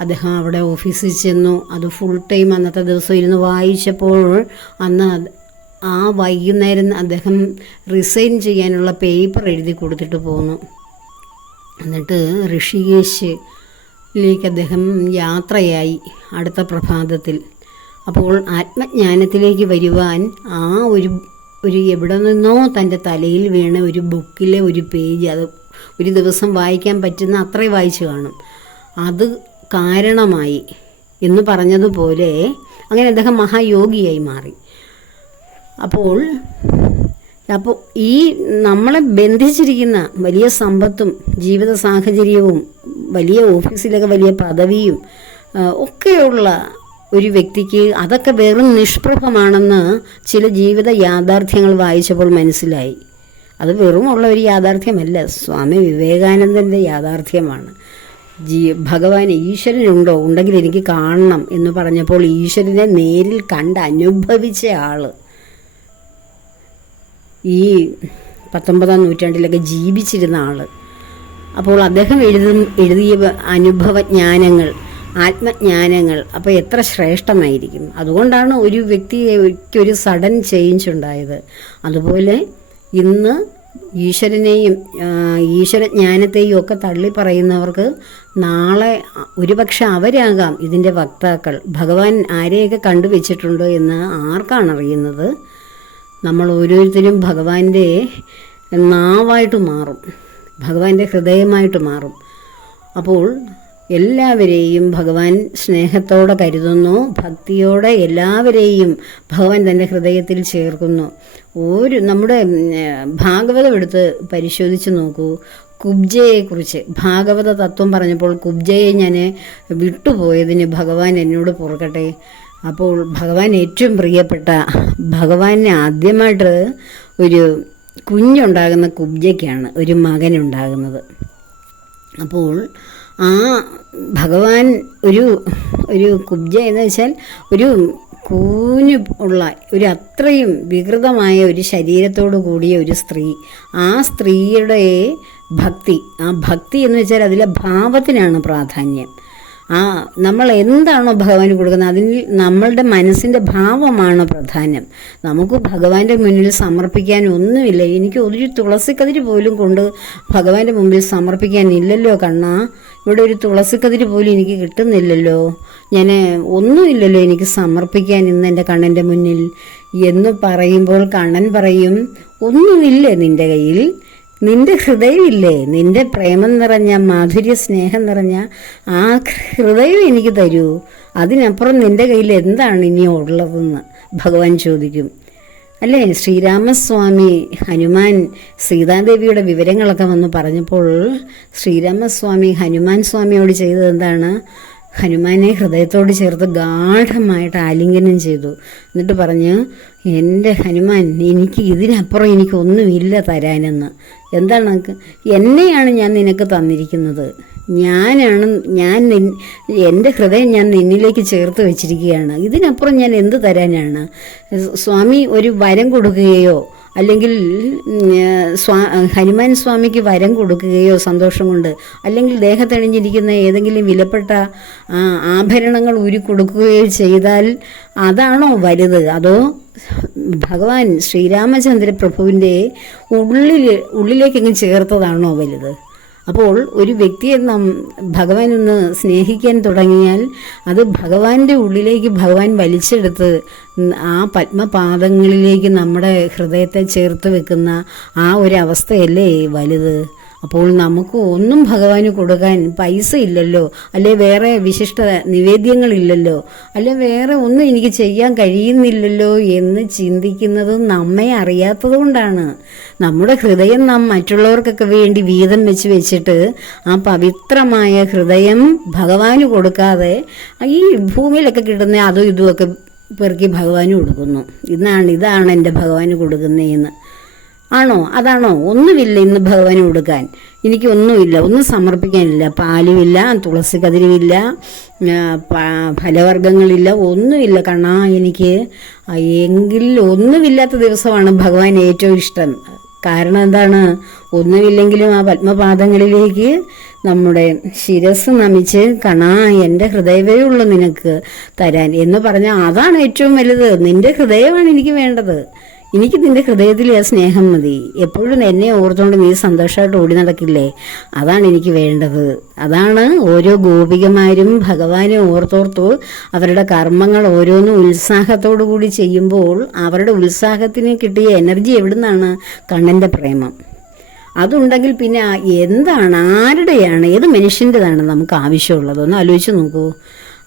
അദ്ദേഹം അവിടെ ഓഫീസിൽ ചെന്നു. അത് ഫുൾ ടൈം അന്നത്തെ ദിവസം ഇരുന്ന് വായിച്ചപ്പോൾ അന്ന് ആ വൈകുന്നേരം അദ്ദേഹം റിസൈൻ ചെയ്യാനുള്ള പേപ്പർ എഴുതി കൊടുത്തിട്ട് പോന്നു. എന്നിട്ട് ഋഷികേശിലേക്ക് അദ്ദേഹം യാത്രയായി അടുത്ത പ്രഭാതത്തിൽ. അപ്പോൾ ആത്മജ്ഞാനത്തിലേക്ക് വരുവാൻ ആ ഒരു ഒരു എവിടെ നിന്നോ തന്റെ തലയിൽ വീണ ഒരു ബുക്കിലെ ഒരു പേജ് അത് ഒരു ദിവസം വായിക്കാൻ പറ്റുന്ന അത്രയും വായിച്ചു കാണും. അത് കാരണമായി എന്ന് പറഞ്ഞതുപോലെ അങ്ങനെ അദ്ദേഹം മഹായോഗിയായി മാറി. അപ്പോൾ അപ്പോൾ ഈ നമ്മളെ ബന്ധിച്ചിരിക്കുന്ന വലിയ സമ്പത്തും ജീവിത സാഹചര്യവും വലിയ ഓഫീസിലൊക്കെ വലിയ പദവിയും ഒക്കെയുള്ള ഒരു വ്യക്തിക്ക് അതൊക്കെ വെറും നിഷ്പ്രഭമാണെന്ന് ചില ജീവിത യാഥാർത്ഥ്യങ്ങൾ വായിച്ചപ്പോൾ മനസ്സിലായി. അത് വെറുമുള്ള ഒരു യാഥാർത്ഥ്യമല്ല. സ്വാമി വിവേകാനന്ദന്റെ യാഥാർത്ഥ്യമാണ്. ജീ ഭഗവാൻ ഈശ്വരനുണ്ടോ? ഉണ്ടെങ്കിൽ എനിക്ക് കാണണം എന്ന് പറഞ്ഞപ്പോൾ ഈശ്വരനെ നേരിൽ കണ്ട് അനുഭവിച്ച ആൾ. ഈ പത്തൊമ്പതാം നൂറ്റാണ്ടിലൊക്കെ ജീവിച്ചിരുന്ന ആൾ അപ്പോൾ അദ്ദേഹം എഴുതും എഴുതിയ അനുഭവജ്ഞാനങ്ങൾ ആത്മജ്ഞാനങ്ങൾ അപ്പോൾ എത്ര ശ്രേഷ്ഠമായിരിക്കും. അതുകൊണ്ടാണ് ഒരു വ്യക്തിക്ക് ഒരു സഡൻ ചേഞ്ച് ഉണ്ടായത്. അതുപോലെ ഇന്ന് ഈശ്വരനെയും ഈശ്വരജ്ഞാനത്തെയും ഒക്കെ തള്ളി പറയുന്നവർക്ക് നാളെ ഒരുപക്ഷെ അവരാകാം ഇതിന്റെ വക്താക്കൾ. ഭഗവാൻ ആരെയൊക്കെ കണ്ടുവച്ചിട്ടുണ്ടോ എന്ന് ആർക്കാണ് അറിയുന്നത്? നമ്മൾ ഓരോരുത്തരും ഭഗവാന്റെ നാവായിട്ട് മാറും. ഭഗവാന്റെ ഹൃദയമായിട്ട് മാറും. അപ്പോൾ എല്ലാവരെയും ഭഗവാൻ സ്നേഹത്തോടെ കരുതുന്നു. ഭക്തിയോടെ എല്ലാവരെയും ഭഗവാൻ തന്റെ ഹൃദയത്തിൽ ചേർക്കുന്നു. ഒരു നമ്മുടെ ഭാഗവതം എടുത്ത് പരിശോധിച്ച് നോക്കൂ. കുബ്ജയെക്കുറിച്ച് ഭാഗവത തത്വം പറഞ്ഞപ്പോൾ കുബ്ജയെ ഞാൻ വിട്ടുപോയതിന് ഭഗവാൻ എന്നോട് പൊറുക്കട്ടെ അപ്പോൾ ഭഗവാൻ ഏറ്റവും പ്രിയപ്പെട്ട ഭഗവാനെ ആദ്യമായിട്ട് ഒരു കുഞ്ഞുണ്ടാകുന്ന കുബ്ജയ്ക്കാണ് ഒരു മകനുണ്ടാകുന്നത്. അപ്പോൾ ആ ഭഗവാൻ ഒരു ഒരു കുബ്ജ എന്ന് വെച്ചാൽ ഒരു കൂഞ്ഞു ഉള്ള ഒരു അത്രയും വികൃതമായ ഒരു ശരീരത്തോടു കൂടിയ ഒരു സ്ത്രീ. ആ സ്ത്രീയുടെ ഭക്തി ആ ഭക്തി എന്ന് വെച്ചാൽ അതിലെ ഭാവത്തിനാണ് പ്രാധാന്യം. ആ നമ്മൾ എന്താണോ ഭഗവാന് കൊടുക്കുന്നത് അതിൽ നമ്മളുടെ മനസ്സിന്റെ ഭാവമാണ് പ്രധാനം നമുക്ക് ഭഗവാന്റെ മുന്നിൽ സമർപ്പിക്കാൻ ഒന്നുമില്ല. എനിക്ക് ഒരു തുളസിക്കതിരി പോലും കൊണ്ട് ഭഗവാന്റെ മുമ്പിൽ സമർപ്പിക്കാനില്ലല്ലോ കണ്ണാ. ഇവിടെ ഒരു തുളസിക്കതിരി പോലും എനിക്ക് കിട്ടുന്നില്ലല്ലോ. ഞാൻ ഒന്നുമില്ലല്ലോ എനിക്ക് സമർപ്പിക്കാൻ ഇന്ന് എന്റെ കണ്ണന്റെ മുന്നിൽ. എന്ന് പറയുമ്പോൾ കണ്ണൻ പറയും ഒന്നുമില്ല നിന്റെ കയ്യിൽ. നിന്റെ ഹൃദയമില്ലേ? നിന്റെ പ്രേമം നിറഞ്ഞ മാധുര്യ സ്നേഹം നിറഞ്ഞ ആ ഹൃദയം എനിക്ക് തരൂ. അതിനപ്പുറം നിന്റെ കയ്യിൽ എന്താണ് ഇനി ഉള്ളതെന്ന് ഭഗവാൻ ചോദിക്കും. അല്ലേ? ശ്രീരാമസ്വാമി ഹനുമാൻ സീതാദേവിയുടെ വിവരങ്ങളൊക്കെ വന്ന് പറഞ്ഞപ്പോൾ ശ്രീരാമസ്വാമി ഹനുമാൻ സ്വാമിയോട് ചെയ്തത് എന്താണ്? ഹനുമാനെ ഹൃദയത്തോട് ചേർത്ത് ഗാഠമായിട്ട് ആലിംഗനം ചെയ്തു. എന്നിട്ട് പറഞ്ഞു എന്റെ ഹനുമാൻ എനിക്ക് ഇതിനപ്പുറം എനിക്കൊന്നുമില്ല തരാനെന്ന്. എന്താണ് എന്നെയാണ് ഞാൻ നിനക്ക് തന്നിരിക്കുന്നത്. ഞാനാണ് ഞാൻ എന്റെ ഹൃദയം ഞാൻ നിന്നിലേക്ക് ചേർത്ത് വെച്ചിരിക്കുകയാണ്. ഇതിനപ്പുറം ഞാൻ എന്ത് തരാനാണ്? സ്വാമി ഒരു വരം കൊടുക്കുകയോ അല്ലെങ്കിൽ സ്വാ ഹനുമാൻ സ്വാമിക്ക് വരം കൊടുക്കുകയോ സന്തോഷം കൊണ്ട് അല്ലെങ്കിൽ ദേഹത്തണിഞ്ഞിരിക്കുന്ന ഏതെങ്കിലും വിലപ്പെട്ട ആഭരണങ്ങൾ ഊരി കൊടുക്കുകയോ ചെയ്താൽ അതാണോ വലുത്? അതോ ഭഗവാൻ ശ്രീരാമചന്ദ്ര പ്രഭുവിന്റെ ഉള്ളിൽ ഉള്ളിലേക്കെങ്ങും ചേർത്തതാണോ വലുത്? അപ്പോൾ ഒരു വ്യക്തിയെ നാം ഭഗവാൻ ഒന്ന് സ്നേഹിക്കാൻ തുടങ്ങിയാൽ അത് ഭഗവാന്റെ ഉള്ളിലേക്ക് ഭഗവാൻ വലിച്ചെടുത്ത് ആ പത്മപാദങ്ങളിലേക്ക് നമ്മുടെ ഹൃദയത്തെ ചേർത്ത് വെക്കുന്ന ആ ഒരു അവസ്ഥയല്ലേ വലുത്? അപ്പോൾ നമുക്ക് ഒന്നും ഭഗവാന് കൊടുക്കാൻ പൈസ ഇല്ലല്ലോ അല്ലെ വേറെ വിശിഷ്ട നിവേദ്യങ്ങളില്ലല്ലോ അല്ലെ വേറെ ഒന്നും എനിക്ക് ചെയ്യാൻ കഴിയുന്നില്ലല്ലോ എന്ന് ചിന്തിക്കുന്നത് നമ്മെ അറിയാത്തത് കൊണ്ടാണ് നമ്മുടെ ഹൃദയം നാം മറ്റുള്ളവർക്കൊക്കെ വേണ്ടി വീതം വെച്ച് വെച്ചിട്ട് ആ പവിത്രമായ ഹൃദയം ഭഗവാന് കൊടുക്കാതെ ഈ ഭൂമിയിലൊക്കെ കിട്ടുന്ന അതും ഇതുമൊക്കെ പെറുക്കി ഭഗവാന് കൊടുക്കുന്നു. ഇതാണ് ഇതാണ് എന്റെ ഭഗവാന് കൊടുക്കുന്നതെന്ന്. ആണോ? അതാണോ? ഒന്നുമില്ല ഇന്ന് ഭഗവാന് കൊടുക്കാൻ എനിക്ക് ഒന്നുമില്ല ഒന്നും സമർപ്പിക്കാനില്ല. പാലുമില്ല തുളസി കതിരുമില്ല ഫലവർഗങ്ങളില്ല ഒന്നുമില്ല കണ്ണാ എനിക്ക്. എങ്കിൽ ഒന്നുമില്ലാത്ത ദിവസമാണ് ഭഗവാൻ ഏറ്റവും ഇഷ്ടം. കാരണം എന്താണ്? ഒന്നുമില്ലെങ്കിലും ആ പത്മപാദങ്ങളിലേക്ക് നമ്മുടെ ശിരസ് നമിച്ച് കണാ എന്റെ ഹൃദയമേ ഉള്ളൂ നിനക്ക് തരാൻ എന്ന് പറഞ്ഞാൽ അതാണ് ഏറ്റവും വലുത്. നിന്റെ ഹൃദയമാണ് എനിക്ക് വേണ്ടത്. എനിക്ക് നിന്റെ ഹൃദയത്തിൽ ആ സ്നേഹം മതി. എപ്പോഴും എന്നെ ഓർത്തുകൊണ്ട് നീ സന്തോഷമായിട്ട് ഓടി നടക്കില്ലേ? അതാണ് എനിക്ക് വേണ്ടത്. അതാണ് ഓരോ ഗോപികമാരും ഭഗവാനെ ഓർത്തോർത്തു അവരുടെ കർമ്മങ്ങൾ ഓരോന്നും ഉത്സാഹത്തോടു കൂടി ചെയ്യുമ്പോൾ അവരുടെ ഉത്സാഹത്തിന് കിട്ടിയ എനർജി എവിടുന്നാണ്? കണ്ണന്റെ പ്രേമം. അതുണ്ടെങ്കിൽ പിന്നെ എന്താണ്? ആരുടെയാണ്? ഏത് മനുഷ്യന്റെതാണ് നമുക്ക് ആവശ്യമുള്ളത്? ഒന്ന് ആലോചിച്ച് നോക്കൂ.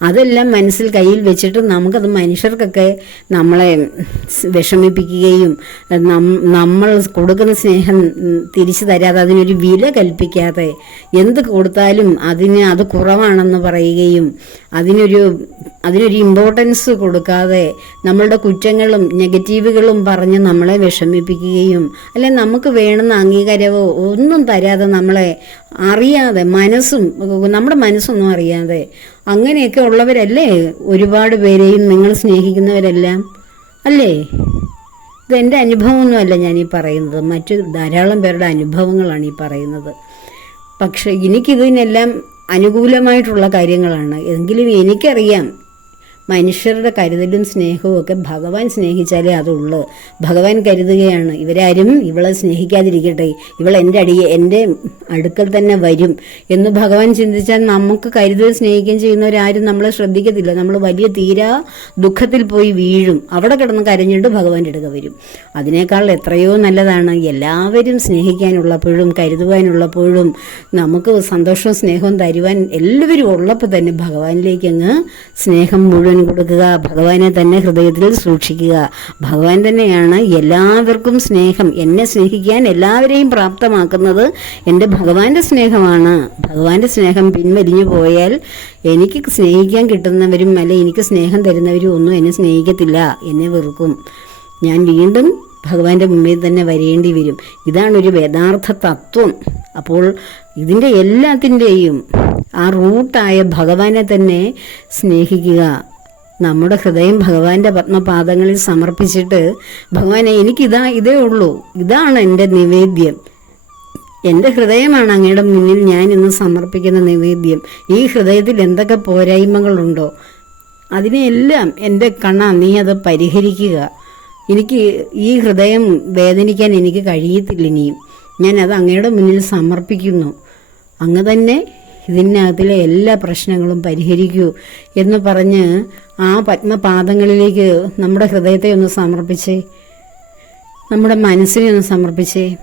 അതെല്ലാം മനസ്സിൽ കയ്യിൽ വെച്ചിട്ട് നമുക്കത് മനുഷ്യർക്കൊക്കെ നമ്മളെ വിഷമിപ്പിക്കുകയും നമ്മൾ കൊടുക്കുന്ന സ്നേഹം തിരിച്ചു തരാതെ അതിനൊരു വില കൽപ്പിക്കാതെ എന്ത് കൊടുത്താലും അതിന് അത് കുറവാണെന്ന് പറയുകയും അതിനൊരു അതിനൊരു ഇമ്പോർട്ടൻസ് കൊടുക്കാതെ നമ്മളുടെ കുറ്റങ്ങളും നെഗറ്റീവുകളും പറഞ്ഞ് നമ്മളെ വിഷമിപ്പിക്കുകയും അല്ലെ നമുക്ക് വേണമെന്ന അംഗീകാരമോ ഒന്നും തരാതെ നമ്മളെ അറിയാതെ മനസ്സും നമ്മുടെ മനസ്സൊന്നും അറിയാതെ. അങ്ങനെയൊക്കെ ഉള്ളവരല്ലേ ഒരുപാട് പേരെയും നിങ്ങൾ സ്നേഹിക്കുന്നവരെല്ലാം? അല്ലേ? ഇതെന്റെ അനുഭവമൊന്നുമല്ല ഞാൻ ഈ പറയുന്നത്. മറ്റു ധാരാളം പേരുടെ അനുഭവങ്ങളാണ് ഈ പറയുന്നത്. പക്ഷെ എനിക്കിതിനെല്ലാം അനുകൂലമായിട്ടുള്ള കാര്യങ്ങളാണ്. എങ്കിലും എനിക്കറിയാം മനുഷ്യരുടെ കരുതലും സ്നേഹവും ഒക്കെ ഭഗവാൻ സ്നേഹിച്ചാലേ അതുള്ളൂ. ഭഗവാൻ കരുതുകയാണ് ഇവരാരും ഇവളെ സ്നേഹിക്കാതിരിക്കട്ടെ ഇവൾ എന്റെ അടി എന്റെ അടുക്കൽ തന്നെ വരും എന്ന് ഭഗവാൻ ചിന്തിച്ചാൽ നമുക്ക് കരുതുകയും സ്നേഹിക്കുകയും ചെയ്യുന്നവരാരും നമ്മളെ ശ്രദ്ധിക്കത്തില്ല. നമ്മൾ വലിയ തീരാ ദുഃഖത്തിൽ പോയി വീഴും. അവിടെ കിടന്ന് കരഞ്ഞിട്ട് ഭഗവാന്റെ അടുക്ക വരും. അതിനേക്കാൾ എത്രയോ നല്ലതാണ് എല്ലാവരും സ്നേഹിക്കാനുള്ളപ്പോഴും കരുതുവാനുള്ളപ്പോഴും നമുക്ക് സന്തോഷവും സ്നേഹവും തരുവാൻ എല്ലാവരും ഉള്ളപ്പോൾ തന്നെ ഭഗവാനിലേക്ക് അങ്ങ് സ്നേഹം മുഴുവൻ കൊടുക്കുക. ഭഗവാനെ തന്നെ ഹൃദയത്തിൽ സൂക്ഷിക്കുക. ഭഗവാൻ തന്നെയാണ് എല്ലാവർക്കും സ്നേഹം. എന്നെ സ്നേഹിക്കാൻ എല്ലാവരെയും പ്രാപ്തമാക്കുന്നത് എന്റെ ഭഗവാന്റെ സ്നേഹമാണ്. ഭഗവാന്റെ സ്നേഹം പിൻവലിഞ്ഞു പോയാൽ എനിക്ക് സ്നേഹിക്കാൻ കിട്ടുന്നവരും അല്ലെ എനിക്ക് സ്നേഹം തരുന്നവരും ഒന്നും എന്നെ സ്നേഹിക്കത്തില്ല. എന്നെ വെറുക്കും. ഞാൻ വീണ്ടും ഭഗവാന്റെ മുമ്പിൽ തന്നെ വരേണ്ടി വരും. ഇതാണ് ഒരു യഥാർത്ഥ തത്വം. അപ്പോൾ ഇതിന്റെ എല്ലാത്തിന്റെയും ആ റൂട്ടായ ഭഗവാനെ തന്നെ സ്നേഹിക്കുക. നമ്മുടെ ഹൃദയം ഭഗവാന്റെ പത്മപാദങ്ങളിൽ സമർപ്പിച്ചിട്ട് ഭഗവാനെ എനിക്കിതാ ഇതേ ഉള്ളൂ. ഇതാണ് എന്റെ നിവേദ്യം. എന്റെ ഹൃദയമാണ് അങ്ങയുടെ മുന്നിൽ ഞാൻ ഇന്ന് സമർപ്പിക്കുന്ന നിവേദ്യം. ഈ ഹൃദയത്തിൽ എന്തൊക്കെ പോരായ്മകളുണ്ടോ? അതിനെയെല്ലാം എന്റെ കണ്ണ നീ അത് പരിഹരിക്കുക. എനിക്ക് ഈ ഹൃദയം വേദനിക്കാൻ എനിക്ക് കഴിയത്തില്ല ഇനിയും. ഞാൻ അത് അങ്ങയുടെ മുന്നിൽ സമർപ്പിക്കുന്നു. അങ്ങ് തന്നെ ഇതിനകത്തിലെ എല്ലാ പ്രശ്നങ്ങളും പരിഹരിക്കൂ എന്ന് പറഞ്ഞ് ആ പത്മപാദങ്ങളിലേക്ക് നമ്മുടെ ഹൃദയത്തെ ഒന്ന് സമർപ്പിച്ചേ. നമ്മുടെ മനസ്സിനെ ഒന്ന് സമർപ്പിച്ചേ.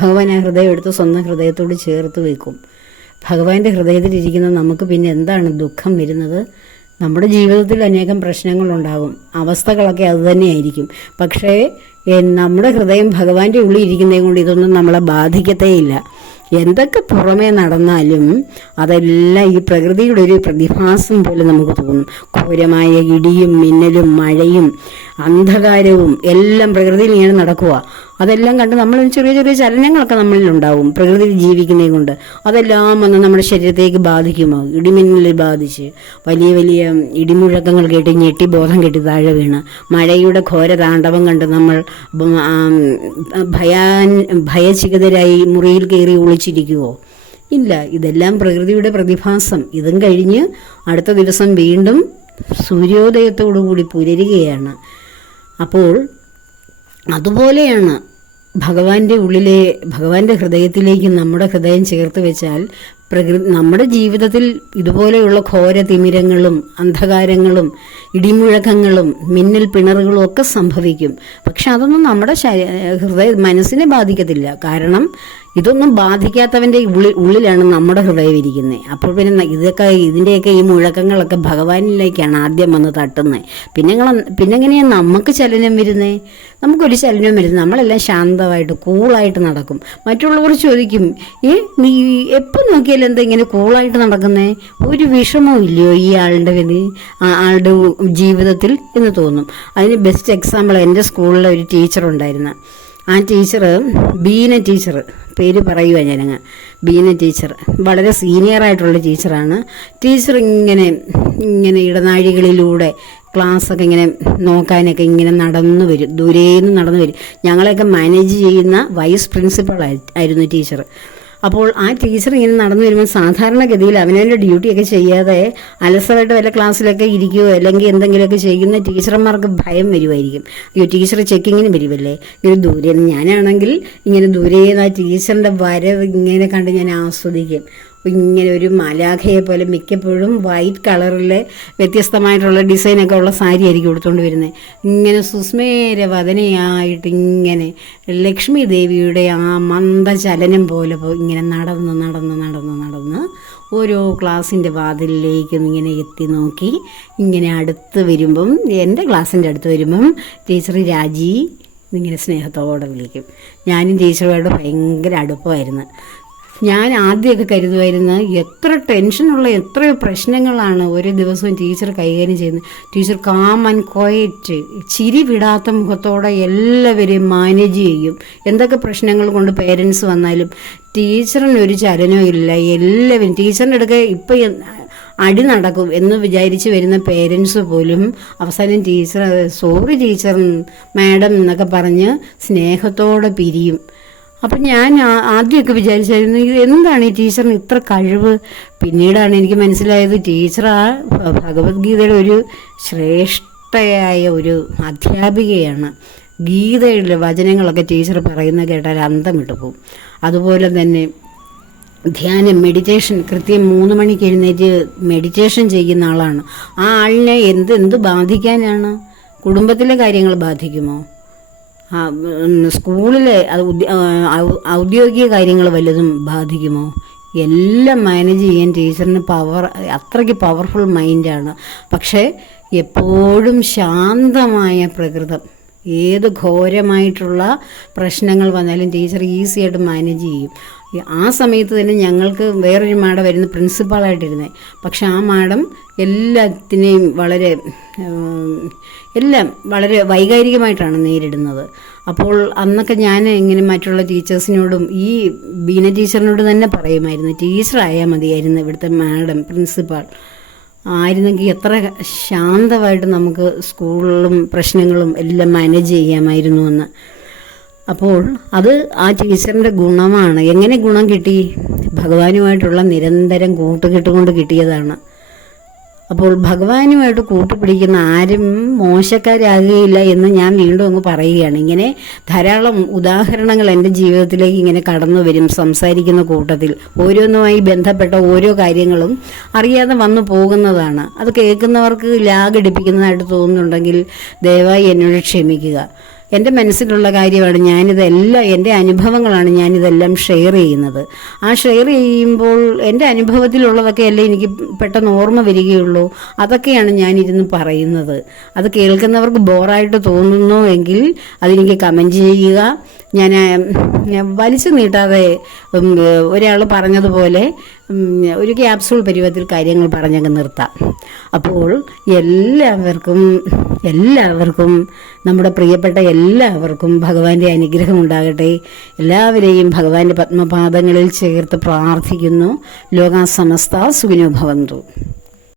ഭഗവാൻ ആ ഹൃദയം എടുത്ത് സ്വന്തം ഹൃദയത്തോട് ചേർത്ത് വെക്കും. ഭഗവാന്റെ ഹൃദയത്തിലിരിക്കുന്ന നമുക്ക് പിന്നെ എന്താണ് ദുഃഖം വരുന്നത്? നമ്മുടെ ജീവിതത്തിൽ അനേകം പ്രശ്നങ്ങളുണ്ടാകും. അവസ്ഥകളൊക്കെ അതുതന്നെയായിരിക്കും പക്ഷേ നമ്മുടെ ഹൃദയം ഭഗവാന്റെ ഉള്ളിൽ ഇരിക്കുന്നതും കൊണ്ട് ഇതൊന്നും നമ്മളെ ബാധിക്കത്തേയില്ല. എന്തൊക്കെ പുറമേ നടന്നാലും അതെല്ലാം ഈ പ്രകൃതിയുടെ ഒരു പ്രതിഭാസം പോലെ നമുക്ക് തോന്നും. ഘോരമായ ഇടിയും മിന്നലും മഴയും അന്ധകാരവും എല്ലാം പ്രകൃതിയിൽ ഇങ്ങനെ നടക്കുക അതെല്ലാം കണ്ട് നമ്മൾ ചെറിയ ചെറിയ ചലനങ്ങളൊക്കെ നമ്മളിൽ ഉണ്ടാവും പ്രകൃതിയിൽ ജീവിക്കുന്നത് കൊണ്ട്. അതെല്ലാം വന്ന് നമ്മുടെ ശരീരത്തേക്ക് ബാധിക്കുമോ? ഇടിമിന്നൽ ബാധിച്ച് വലിയ വലിയ ഇടിമുഴക്കങ്ങൾ കേട്ട് ഞെട്ടി ബോധം കെട്ടി താഴെ വീണ്. മഴയുടെ ഘോര താണ്ഡവം കണ്ട് നമ്മൾ ഭയാൻ ഭയചികിതരായി മുറിയിൽ കയറി ഒളിച്ചിരിക്കുവോ? ഇല്ല ഇതെല്ലാം പ്രകൃതിയുടെ പ്രതിഭാസം. ഇതും കഴിഞ്ഞ് അടുത്ത ദിവസം വീണ്ടും സൂര്യോദയത്തോടു കൂടി പുലരുകയാണ്. അപ്പോൾ അതുപോലെയാണ് ഭഗവാന്റെ ഉള്ളിലെ ഭഗവാന്റെ ഹൃദയത്തിലേക്ക് നമ്മുടെ ഹൃദയം ചേർത്ത് വെച്ചാൽ പ്രകൃതി നമ്മുടെ ജീവിതത്തിൽ ഇതുപോലെയുള്ള ഘോര തിമിരങ്ങളും അന്ധകാരങ്ങളും ഇടിമുഴക്കങ്ങളും മിന്നൽ പിണറുകളും ഒക്കെ സംഭവിക്കും. പക്ഷെ അതൊന്നും നമ്മുടെ ഹൃദയ മനസ്സിനെ ബാധിക്കത്തില്ല. കാരണം ഇതൊന്നും ബാധിക്കാത്തവന്റെ ഉള്ളിൽ ഉള്ളിലാണ് നമ്മുടെ ഹൃദയം ഇരിക്കുന്നത് അപ്പോൾ പിന്നെ ഇതൊക്കെ ഇതിന്റെയൊക്കെ ഈ മുഴക്കങ്ങളൊക്കെ ഭഗവാനിലേക്കാണ് ആദ്യം വന്ന് തട്ടുന്നത് പിന്നെ പിന്നെ എങ്ങനെയാണ് നമുക്ക് ചലനം വരുന്നത് നമുക്കൊരു ചലനം വരുന്നത് നമ്മളെല്ലാം ശാന്തമായിട്ട് കൂളായിട്ട് നടക്കും. മറ്റുള്ളവർ ചോദിക്കും ഏ നീ എപ്പോൾ നോക്കിയാലും എന്താ ഇങ്ങനെ കൂളായിട്ട് നടക്കുന്നേ? ഒരു വിഷമവും ഇല്ലയോ ഈ ആളുടെ ആളുടെ ജീവിതത്തിൽ? എന്ന് തോന്നും. അതിന് ബെസ്റ്റ് എക്സാമ്പിൾ എന്റെ സ്കൂളിലെ ഒരു ടീച്ചർ ഉണ്ടായിരുന്നു. ആ ടീച്ചർ ബീന ടീച്ചർ പേര് പറയുക ഞാനങ്ങ്. ബീന ടീച്ചർ വളരെ സീനിയറായിട്ടുള്ള ടീച്ചറാണ്. ടീച്ചർ ഇങ്ങനെ ഇങ്ങനെ ഇടനാഴികളിലൂടെ ക്ലാസ്സൊക്കെ ഇങ്ങനെ നോക്കാനൊക്കെ ഇങ്ങനെ നടന്നു വരും. ദൂരേന്ന് നടന്നു വരും. ഞങ്ങളെയൊക്കെ മാനേജ് ചെയ്യുന്ന വൈസ് പ്രിൻസിപ്പൾ ആയിരുന്നു ടീച്ചർ അപ്പോൾ ആ ടീച്ചർ ഇങ്ങനെ നടന്നു വരുമ്പോൾ സാധാരണഗതിയിൽ അവനവന്റെ ഡ്യൂട്ടിയൊക്കെ ചെയ്യാതെ അലസമായിട്ട് വല്ല ക്ലാസ്സിലൊക്കെ ഇരിക്കുകയോ അല്ലെങ്കിൽ എന്തെങ്കിലുമൊക്കെ ചെയ്യുന്ന ടീച്ചർമാർക്ക് ഭയം വരുമായിരിക്കും. അയ്യോ ടീച്ചർ ചെക്കിങ്ങിന് വരുമല്ലേ ഇങ്ങനെ ദൂരെ ഞാനാണെങ്കിൽ ഇങ്ങനെ ദൂരെ ആ ടീച്ചറിന്റെ വരവ് ഇങ്ങനെ കണ്ട് ഞാൻ ആസ്വദിക്കും. ഇങ്ങനെ ഒരു മലാഖയെ പോലെ മിക്കപ്പോഴും വൈറ്റ് കളറിൽ വ്യത്യസ്തമായിട്ടുള്ള ഡിസൈനൊക്കെ ഉള്ള സാരി ആയിരിക്കും എടുത്തുകൊണ്ട് വരുന്നത് ഇങ്ങനെ സുസ്മേര വധനയായിട്ട് ഇങ്ങനെ ലക്ഷ്മി ദേവിയുടെ ആ മന്ദചലനം പോലെ ഇങ്ങനെ നടന്ന് നടന്ന് നടന്ന് നടന്ന് ഓരോ ക്ലാസ്സിന്റെ വാതിലിലേക്ക് ഇങ്ങനെ എത്തി നോക്കി. ഇങ്ങനെ അടുത്ത് വരുമ്പം എന്റെ ക്ലാസ്സിന്റെ അടുത്ത് വരുമ്പം ടീച്ചർ രാജി ഇങ്ങനെ സ്നേഹത്തോടെ വിളിക്കും. ഞാനും ടീച്ചറുമായിട്ട് ഭയങ്കര അടുപ്പമായിരുന്നു. ഞാൻ ആദ്യമൊക്കെ കരുതുമായിരുന്നു എത്ര ടെൻഷനുള്ള എത്രയോ പ്രശ്നങ്ങളാണ് ഒരു ദിവസവും ടീച്ചർ കൈകാര്യം ചെയ്യുന്നത്. ടീച്ചർ കാം ആൻഡ് ക്വയറ്റ് ചിരി വിടാത്ത മുഖത്തോടെ എല്ലാവരെയും മാനേജ് ചെയ്യും. എന്തൊക്കെ പ്രശ്നങ്ങൾ കൊണ്ട് പേരൻസ് വന്നാലും ടീച്ചറിന് ഒരു ചലനവും ഇല്ല. എല്ലാവരും ടീച്ചറിന്റെ അടുക്ക ഇപ്പം അടി നടക്കും എന്ന് വിചാരിച്ച് വരുന്ന പേരൻസ് പോലും അവസാനം ടീച്ചർ സോറി ടീച്ചർ മാഡം എന്നൊക്കെ പറഞ്ഞ് സ്നേഹത്തോടെ പിരിയും. അപ്പം ഞാൻ ആദ്യമൊക്കെ വിചാരിച്ചായിരുന്നു എന്താണ് ഈ ടീച്ചറിന് ഇത്ര കഴിവ്? പിന്നീടാണ് എനിക്ക് മനസ്സിലായത് ടീച്ചർ ആ ഭഗവത്ഗീതയുടെ ഒരു ശ്രേഷ്ഠയായ ഒരു അധ്യാപികയാണ്. ഗീതയുടെ വചനങ്ങളൊക്കെ ടീച്ചർ പറയുന്ന കേട്ടാൽ അന്തം വിട്ടു പോകും. അതുപോലെ തന്നെ ധ്യാനം മെഡിറ്റേഷൻ കൃത്യം മൂന്ന് മണിക്ക് എഴുന്നേറ്റ് മെഡിറ്റേഷൻ ചെയ്യുന്ന ആളാണ്. ആ ആളിനെ എന്ത് എന്ത് ബാധിക്കാനാണ്? കുടുംബത്തിലെ കാര്യങ്ങൾ ബാധിക്കുമോ? സ്കൂളിലെ ഔദ്യോഗിക കാര്യങ്ങൾ വല്ലതും ബാധിക്കുമോ? എല്ലാം മാനേജ് ചെയ്യാൻ ടീച്ചറിന് പവർ അത്രയ്ക്ക് പവർഫുൾ മൈൻഡാണ് പക്ഷേ എപ്പോഴും ശാന്തമായ പ്രകൃതം. ഏത് ഘോരമായിട്ടുള്ള പ്രശ്നങ്ങൾ വന്നാലും ടീച്ചർ ഈസിയായിട്ട് മാനേജ് ചെയ്യും. ആ സമയത്ത് തന്നെ ഞങ്ങൾക്ക് വേറൊരു മാഡം വരുന്ന പ്രിൻസിപ്പാളായിട്ടിരുന്നത് പക്ഷെ ആ മാഡം എല്ലാത്തിനെയും വളരെ എല്ലാം വളരെ വൈകാരികമായിട്ടാണ് നേരിടുന്നത്. അപ്പോൾ അന്നൊക്കെ ഞാൻ ഇങ്ങനെ മറ്റുള്ള ടീച്ചേഴ്സിനോടും ഈ ബീന ടീച്ചറിനോട് തന്നെ പറയുമായിരുന്നു ടീച്ചറായാൽ മതിയായിരുന്നു ഇവിടുത്തെ മാഡം പ്രിൻസിപ്പാൾ. ആയിരുന്നെങ്കിൽ എത്ര ശാന്തമായിട്ട് നമുക്ക് സ്കൂളിലും പ്രശ്നങ്ങളും എല്ലാം മാനേജ് ചെയ്യാമായിരുന്നു എന്ന്. അപ്പോൾ അത് ആ ടീച്ചറിന്റെ ഗുണമാണ്. എങ്ങനെ ഗുണം കിട്ടി? ഭഗവാനുമായിട്ടുള്ള നിരന്തരം കൂട്ടുകെട്ടുകൊണ്ട് കിട്ടിയതാണ്. അപ്പോൾ ഭഗവാനുമായിട്ട് കൂട്ടുപിടിക്കുന്ന ആരും മോശക്കാരാകുകയില്ല എന്ന് ഞാൻ വീണ്ടും അങ്ങ് പറയുകയാണ്. ഇങ്ങനെ ധാരാളം ഉദാഹരണങ്ങൾ എന്റെ ജീവിതത്തിലേക്ക് ഇങ്ങനെ കടന്നു വരും സംസാരിക്കുന്ന കൂട്ടത്തിൽ. ഓരോന്നുമായി ബന്ധപ്പെട്ട ഓരോ കാര്യങ്ങളും അറിയാതെ വന്നു പോകുന്നതാണ്. അത് കേൾക്കുന്നവർക്ക് ലാഗടിപ്പിക്കുന്നതായിട്ട് തോന്നുന്നുണ്ടെങ്കിൽ ദയവായി എന്നോട് ക്ഷമിക്കുക. എന്റെ മനസ്സിലുള്ള കാര്യമാണ് ഞാനിതെല്ലാം എന്റെ അനുഭവങ്ങളാണ് ഞാനിതെല്ലാം ഷെയർ ചെയ്യുന്നത്. ആ ഷെയർ ചെയ്യുമ്പോൾ എന്റെ അനുഭവത്തിലുള്ളതൊക്കെ അല്ലേ എനിക്ക് പെട്ടെന്ന് ഓർമ്മ വരികയുള്ളൂ. അതൊക്കെയാണ് ഞാനിരുന്ന് പറയുന്നത്. അത് കേൾക്കുന്നവർക്ക് ബോറായിട്ട് തോന്നുന്നു എങ്കിൽ അതെനിക്ക് കമന്റ് ചെയ്യുക. ഞാൻ വലിച്ചു നീട്ടാതെ ഒരാൾ പറഞ്ഞതുപോലെ ഒരു ക്യാപ്സൂൾ പരുവത്തിൽ കാര്യങ്ങൾ പറഞ്ഞങ്ങ് നിർത്താം. അപ്പോൾ എല്ലാവർക്കും എല്ലാവർക്കും നമ്മുടെ പ്രിയപ്പെട്ട എല്ലാവർക്കും ഭഗവാന്റെ അനുഗ്രഹം ഉണ്ടാകട്ടെ. എല്ലാവരെയും ഭഗവാന്റെ പത്മപാദങ്ങളിൽ ചേർത്ത് പ്രാർത്ഥിക്കുന്നു. ലോകാസമസ്ത സുഖിനോ ഭവന്തു.